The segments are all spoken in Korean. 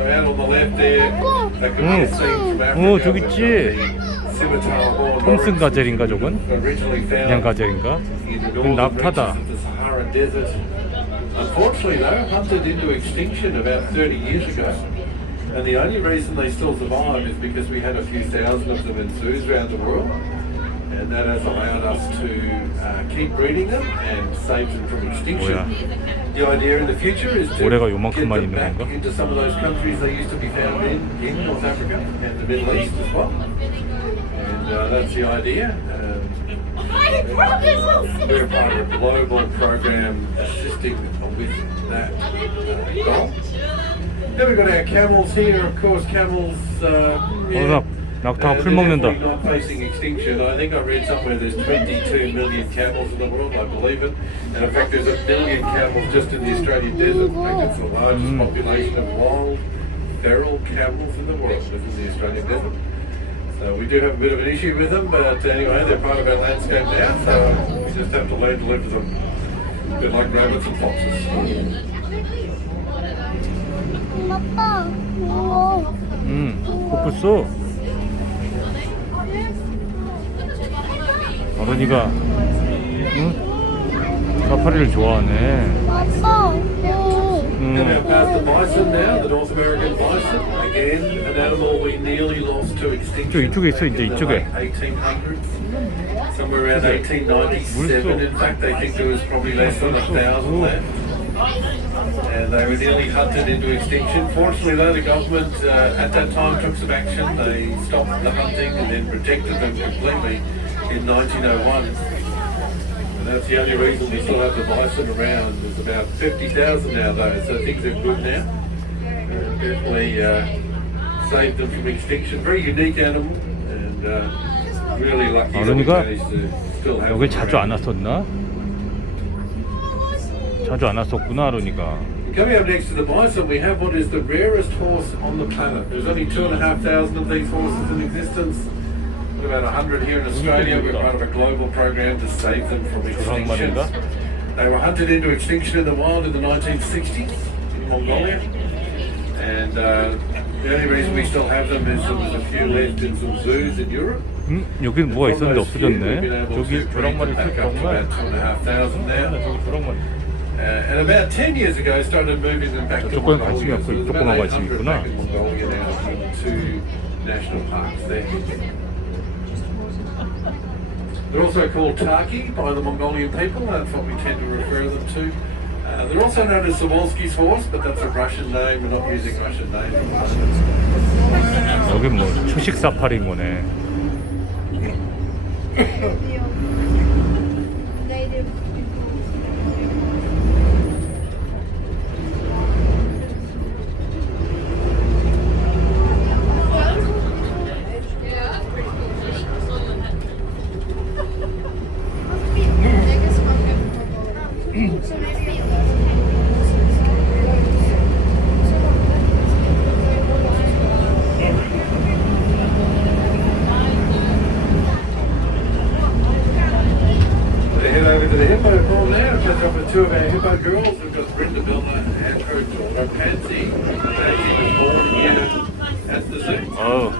Africa. 어, 저기 있지. 톰슨 가젤인가 저건? 그냥 가젤인가? 그건 Desert. Unfortunately, they were hunted into extinction about 30 years ago. And the only reason they still survive is because we had a few thousand of them in zoos around the world. And that has allowed us to uh, keep breeding them and save them from extinction. 뭐야? The idea in the future is to 올해가 get 요만큼만 them 있는 back 건가? into some of those countries they used to be found in, in North Africa and the Middle East as well. And uh, that's the idea. Um, we're part of a global program assisting with that uh, goal. Then we've got our camels here. Of course, camels. Uh, 어, 나 낙타가 uh, 풀 they're 먹는다. definitely not facing extinction. I think I read somewhere there's 22 million camels in the world. I believe it. And in fact, there's a billion camels just in the Australian desert. I think it's the largest population of wild feral camels in the world is in the Australian desert. So we do have a bit of an issue with them, but anyway, they're part of our landscape now, so we just have to learn to live with them. A bit like rabbits and foxes. 아빠, 어, 응. 코뿔소. 어른이가 응? 사파리를 좋아하네. 아빠, 어, And now 응. past the bison now, the North American bison. Again, an animal we nearly lost to extinction. 저 이쪽에 있어, 이제 in the 이쪽에. late 1800s. Somewhere around 1897, in fact, they think there was probably less than a thousand left. And they were nearly hunted into extinction. Fortunately, though, the government uh, at that time took some action. They stopped the hunting and then protected them completely in 1901. And that's the only reason we still have the bison around. There's about 50,000 now, though, so things are good now. Uh, definitely uh, saved them from extinction. Very unique animal, and uh, really lucky that we 어른이가 managed to still have 여기 them 자주 안 around. 왔었나? 자주 안 왔었구나, 아론이가. Coming up next to the bison, we have what is the rarest horse on the planet. There's only two and a half thousand of these horses in existence. Got about a hundred here in Australia. We're part of a global program to save them from extinction. 말인가? They were hunted into extinction in the wild in the 1960s in Mongolia. And uh, the only reason we still have them is that there's a few left in some zoos in Europe. 응? 여기는 뭐가 From 있었는데 those few, we've 없어졌네. been able 저기 to 조랑말이 bring them 있어, back up to 조랑말. about two and a half thousand now. 저기 조랑말. Uh, and about 10 years ago, started moving them back to 저쪽 건 Mongolia. 관심이 없고 So there's 이쪽만 about 관심이 800 있구나. back in Mongolia now in two national parks there. They're also called Taki by the Mongolian people. That's what we tend to refer them to. Uh, they're also known as Zavolsky's horse, but that's a Russian name. We're not using Russian names at the moment. 여긴 뭐 초식 사파리인 거네. Oh.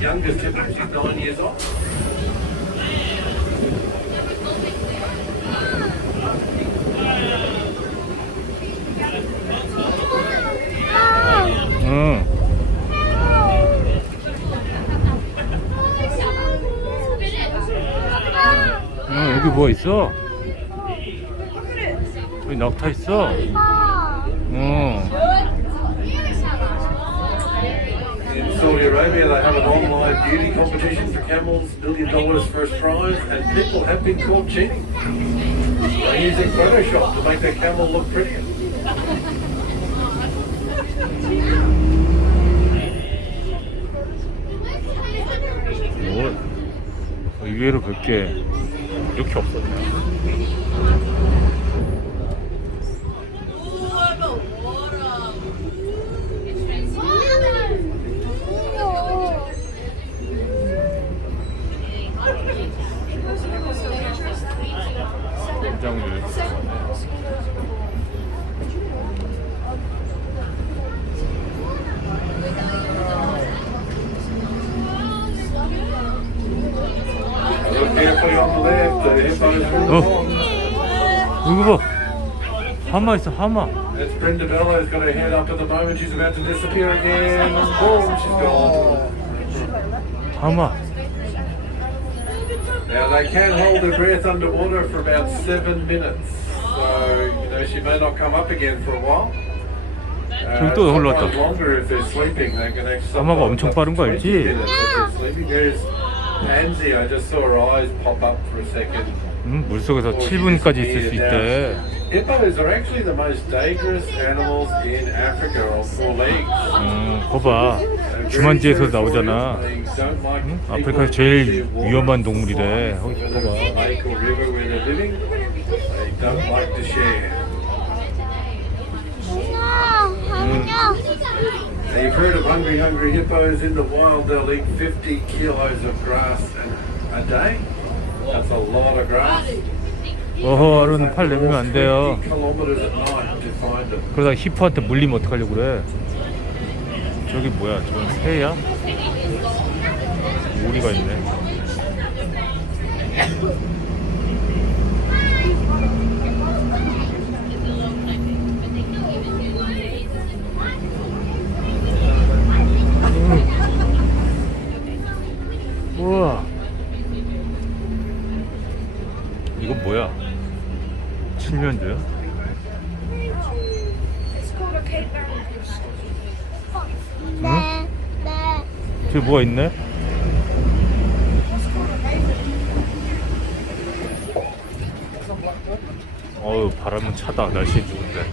Youngest hippo. She's nine years old. 응. 응, 여기 뭐 있어? 여기 낙타 있어? 응. Arabia, they have an online beauty competition for camels, million dollars first prize, and people have been caught cheating. They're using Photoshop to make their camel look prettier. 뭐, 의외로 그렇게 이렇게 없었네. 냉 Oh. pond. 이거 봐. 하마 있어, 하마. That's Brenda Bello's got her head up at the moment. She's about to disappear again. Boom, she's gone. 하마. Now they can hold their breath underwater for about seven minutes. So, you know, she may not come up again for a while. Uh, 저기 또 올라왔다. sometimes longer if they're sleeping. They can actually 하마가 엄청 빠른 거20 알지? Pansy. I just saw her eyes pop up for a second. 응, 물속에서 7분까지 있을 수 있대. Hippos are actually the most dangerous animals in Africa on four legs. 응, 거봐. 주만지에서 나오잖아. 응? 아프리카에서 제일 위험한 동물이래. 거기 봐봐. Lake or river where they're living, they don't like to share. 안녕. You've heard of hungry, hungry hippos in the wild. They'll eat 50 kilos of grass a, day. That's a lot of grass. 어허, 하루는 팔 내밀면 안 돼요. 50 kilometers at night to find them. 그러다 히포한테 물리면 어떡하려고 그래. 저기 뭐야, 저건 새야? 오리가 있네. 뭐가 있네? 어우 바람은 차다 날씨 좋은데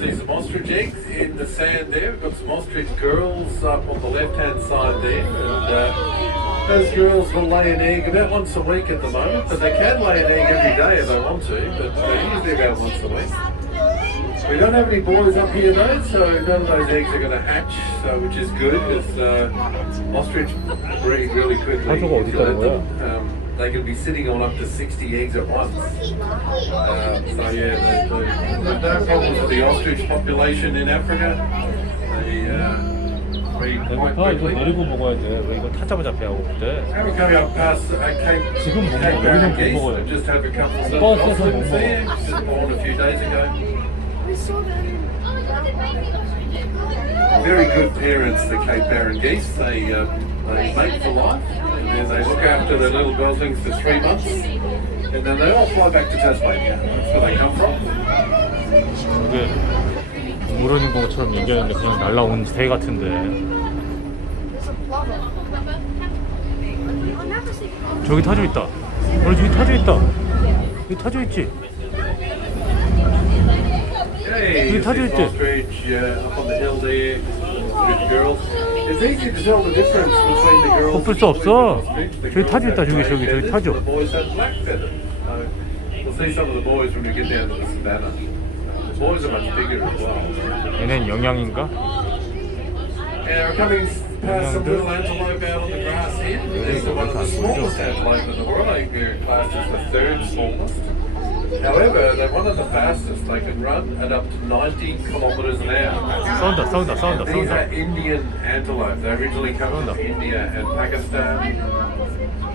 see some ostrich eggs in the sand there. We've got some ostrich girls up on the left hand side there. And uh, those girls will lay an egg about once a week at the moment, but they can lay an egg every day if they want to, but uh, usually about once a week. We don't have any boys up here though, so none of those eggs are going to hatch, so which is good because uh, ostrich breed really quickly 하조가 if you 어디 있다는 let them. Um, they can be sitting on up to 60 eggs at once. Uh, so yeah, the, the, there's no problems with the ostrich population in Africa. They uh, breed quite 배고파? 이거 quickly. 내리고 먹어야 돼왜 이거 타자마자 배하고 그때 Now we're coming up past uh, Cape, 지금 못 Cape 먹어. Barren 여기는 못 geese. 먹어요. I've just had a couple of 버스에서 goslings 못 there, 먹어. just born a few days ago. Very good parents, the Cape Barren geese. They uh, they mate for life, And then they look after their little goslings for three months, and then they all fly back to Tasmania. That's where they come from. 저게 동물원인 것처럼 얘기하는데 그냥 날라온 새 같은데 저기 타조 있다 어 저기 타조 있다 여기 타조 있지 touch see it, uh. 덮을 수 없어. 저기 girls 있다, 저기, 저기, 저기 타조. 얘는 영양인가? Coming However, they're one of the fastest. They can run at up to 90 kilometers an hour. 싸운다 싸운다 싸운다 These are 싸운다 Indian antelope. They originally come from India and Pakistan.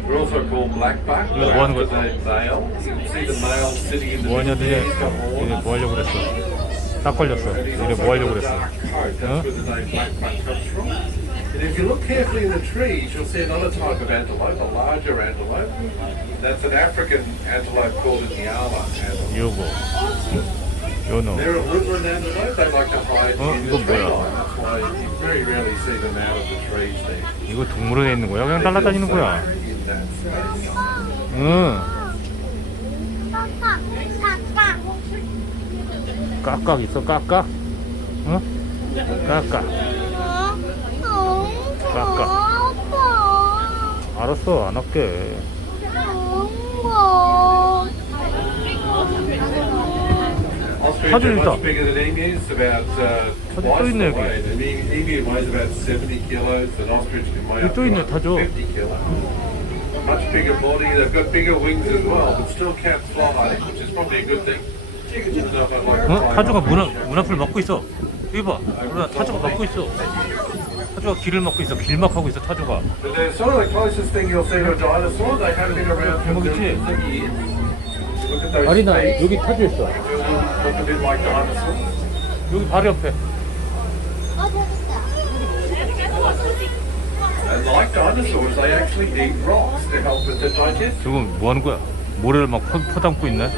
They're also called black buck. 이거 뭐 하는 After 거야? the male, you can see the male sitting in the 뭐 하냐 middle there. 너네 He's got 얘네 horns. 뭐 하려고 그랬어 딱 걸렸어 And he's 얘네 also 뭐 하려고 got a 그랬어 dark coat. That's Huh? where the name black buck comes from. And if you look carefully in the trees, you'll see another type of antelope, a larger antelope. That's an African antelope called an Yala antelope. 요거 요노 They're a woodland antelope. They like to hide 어, in 이거 the tree 뭐야? line. That's why you very rarely see them out of the trees there. 이거 동물원에 있는 거야? 그냥 날아다니는 거야 In that space. 응 까까, 까까. 깍깍 있어 깍깍 어? 깍깍 어? 어? 까까. 아파. 알았어 안 할게 엄마. 사진 있다. uh, 또 있네, 여기. weight. An emu emu weighs about 70 kilos, an ostrich can weigh 여기 또 있네, to 타조. 50 kilos. Much bigger body, they've got bigger wings as well, but still can't fly, which is probably a good thing. I don't know if I'd like to 어? 타조가 an 문, ostrich. 앞- 문 앞을 막고 있어. 여기 봐. 누나 타조가 막고 있어. 타조가 길을 막고 있어. 길 막하고 있어, 타조가. But they're sort of the closest thing you'll see to a dinosaur. They have been around for 먹었지? millions of years. Look at those 아리나. 여기 타조 있어. Look a bit like dinosaurs. 여기 바로 옆에. 어, 됐다. And like dinosaurs, they actually eat rocks to help with the digestion. 지금 뭐 하는 거야? 모래를 막 퍼, 퍼담고 있네.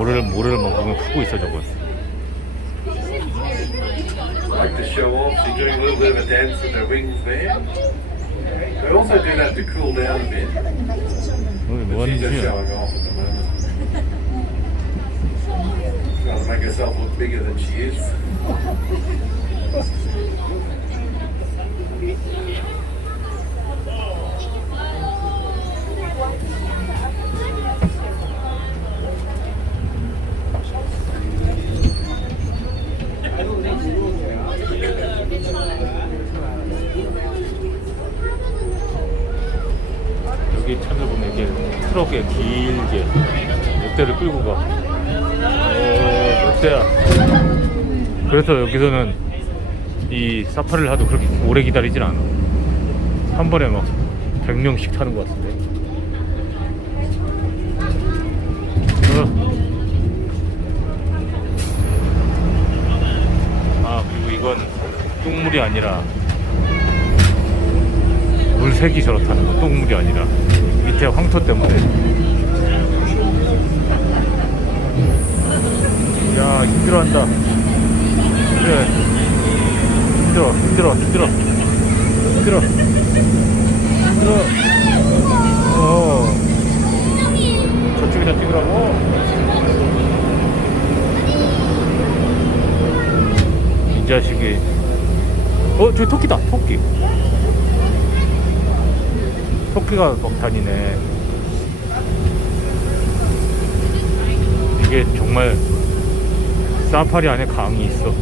모래를 모래를 막 보면 푸고 있어 저거. Like to show off, she's doing a little bit of a dance with her wings there. They also do that to cool down a bit. 여기 뭐 But 하는 she's just 짓이야? showing off at the moment. Trying to make herself look bigger than she is. 트럭에 길게 몇 대를 끌고 가. 어, 몇 대야? 그래서 여기서는 이 사파리를 하도 그렇게 오래 기다리진 않아. 한 번에 막 100명씩 타는 것 같은데. 어. 아, 그리고 이건 똥물이 아니라 물색이 저렇다는 거 똥물이 아니라 밑에 황토 때문에. 야 힘들어한다. 그래. 힘들어 힘들어 힘들어. 힘들어. 힘들어. 어. 저쪽에다 찍으라고? 이 자식이. 어 저기 토끼다 토끼 토끼가 막 다니네. 이게 정말 사파리 안에 강이 있어.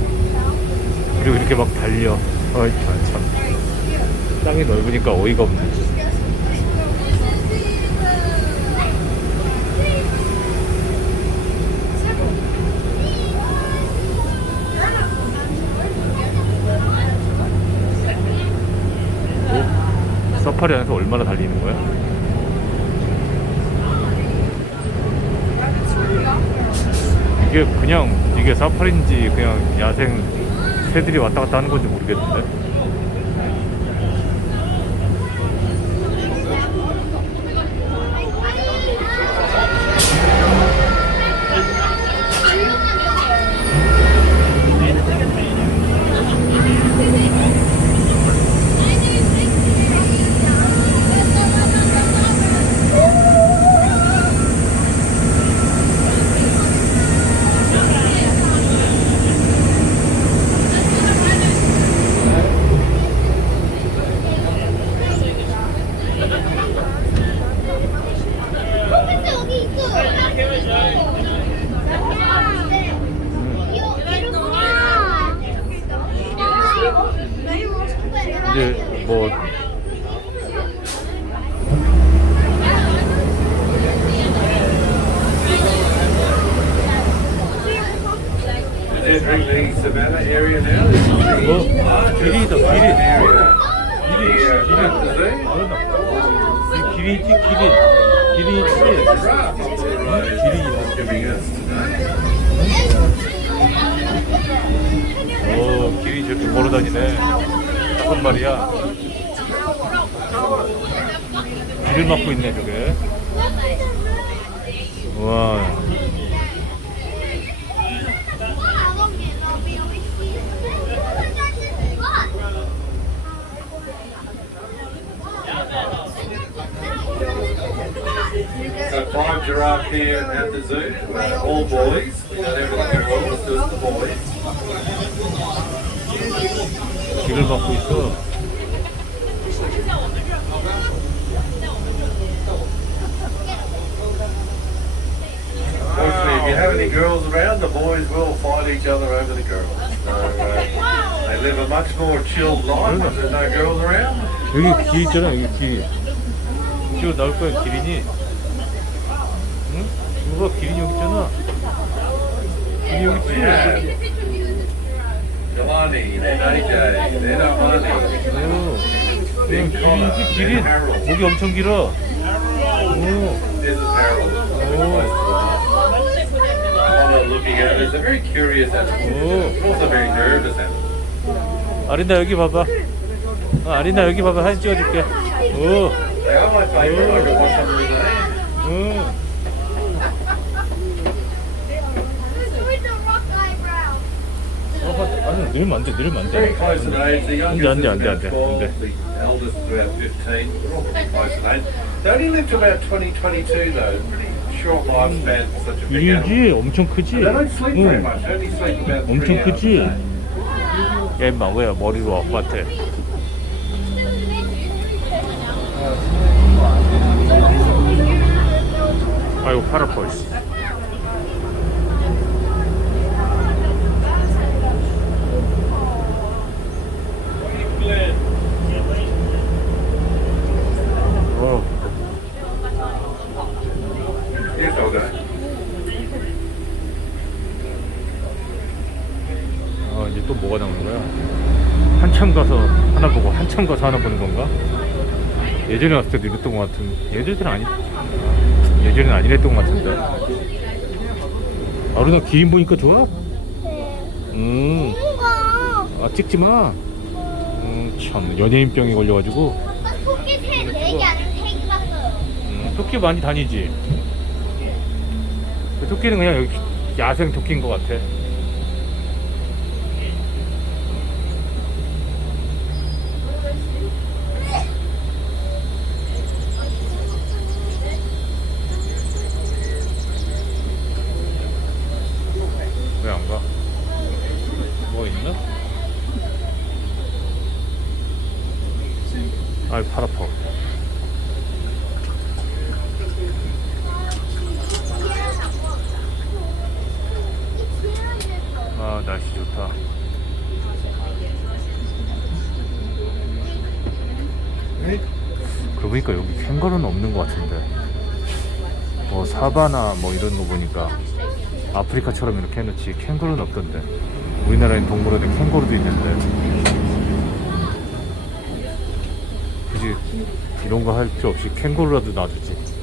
그리고 이렇게 막 달려. 어이 참, 참. 땅이 넓으니까 어이가 없네. 어? 사파리 안에서 얼마나 달리는 거야? 이게 그냥 이게 사파리인지 그냥 야생 새들이 왔다 갔다 하는 건지 모르겠는데. 이제 뭐 Entering the savannah area now. This is the 어? largest 길이 있어, 길이. area. 길이 The, uh, 길이 Mount Zee. 이 길이 있지 길이 길이 있지 Giraffe up the road 길이 있는 giving us today. 어 길이 저렇게 걸어 다니네 다섯 마리야 길을 막고 있네 저게 와 Got five giraffe here at the zoo, uh, all boys. A girl, it's just the boys. 길을 막고 있어 the boys will fight each other over the girls. So, uh, they live a much more chilled life if there's no girls around. 여기 길 있잖아 여기 길 이거 나올 거야 기린이 응? 이거 봐 기린이 여기 있잖아 기린이 여기 We 있지 have Jelani, then AJ, then Armani, 어. then 기린이지 기린. 목이 엄청 길어 오. This is Harold. Connor looking at it. It's a very curious animal. It's also a very nervous animal. 아린다 여기 봐봐 어, 아린다 여기 봐봐 사진 찍어줄게 오. With the rock. 어, 아니 늘면 안돼 늘면 Very 안돼 close in age. The youngest 안 돼, is 안 돼, 안 about 돼, 안 12, 돼. the eldest is about 15. They're all pretty close in age. They only live to about 20, 22 though. Pretty short lifespan for such a big animal. 이지 엄청 크지 응. 엄청 크지. 얘 뭐야 머리로 아빠한테 아이고 팔 아파 씨. 어, Yes, I'll go. 어, 이제 또 뭐가 나오는 거야? 한참 가서 하나 보고 한 참 가서 하나 보는 건가? 예전에 왔을 때도 이랬던 것 같은 예전에는 아니 예전에는 아니랬던 것 같은데 아루나 기린 보니까 좋아? 음, 뭔가 아 찍지 마. 음, 참 연예인병에 걸려가지고 아까 토끼 세네개 아니면 세개 봤어요. 음, 토끼 많이 다니지. 그 토끼는 그냥 여기 야생 토끼인 것 같아. 왜 안 가? 뭐 있나? 아이 팔 아파. 아 날씨 좋다. 그러고 보니까 여기 캥거루는 없는 것 같은데. 뭐 사바나 뭐 이런 거 보니까 아프리카처럼 이렇게 해놓지 캥거루는 없던데. 우리나라엔 동물원에 캥거루도 있는데. 굳이 이런 거 할 필요 없이 캥거루라도 놔주지.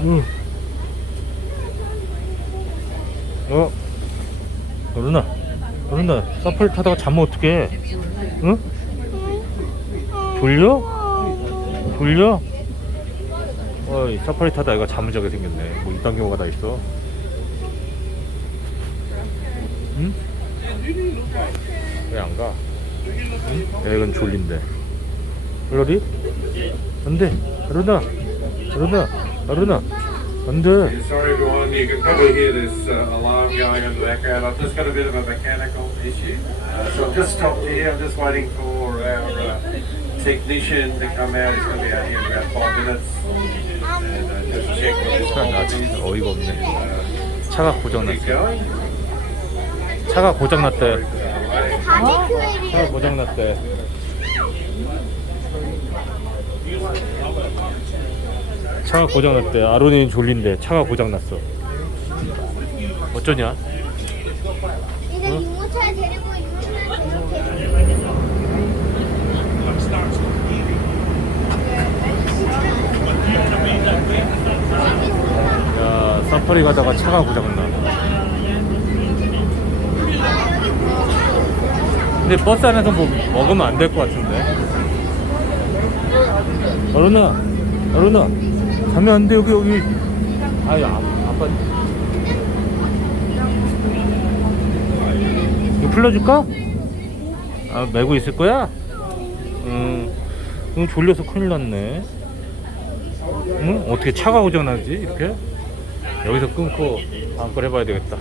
응. 어? 어른아, 어른아, 사파리 타다가 자면 어떡해? 응? 졸려? 졸려? 어이, 사파리 타다 애가 잠을 자게 생겼네. 뭐 이딴 경우가 다 있어. 응? 왜 안 가? 응? 애건 졸린데. 얼러리? 안 돼. 어른아, 어른아, 어른아, 안 돼. Yeah, Sorry everyone, you can probably hear this uh, alarm going in the background. I've just got a bit of a mechanical issue. Uh, so I've just stopped here. I'm just waiting for our uh, technician to come out. He's going to be out here in about five minutes. And uh, just check what this 나 problem is. 진짜 어이가 없네. Uh, 차가 keep 고장났어. going. 차가 고장났대. 바비큐 차가 고장났대. 차가 고장났대. 아론이는 졸린데 차가 고장났어. 어쩌냐? 이제 유모차에 데리고 유모차에 데리고 야, 사파리 가다가 차가 고장났나? 근데 버스 안에서 뭐 먹으면 안 될 것 같은데. 어른아, 어른아, 가면 안 돼, 여기, 여기. 아이, 아, 아빠. 이거 풀려줄까? 아, 메고 있을 거야? 음, 이거 졸려서 큰일 났네. 응? 어떻게 차가 고장나지, 이렇게? 여기서 끊고 다음 걸 해봐야 되겠다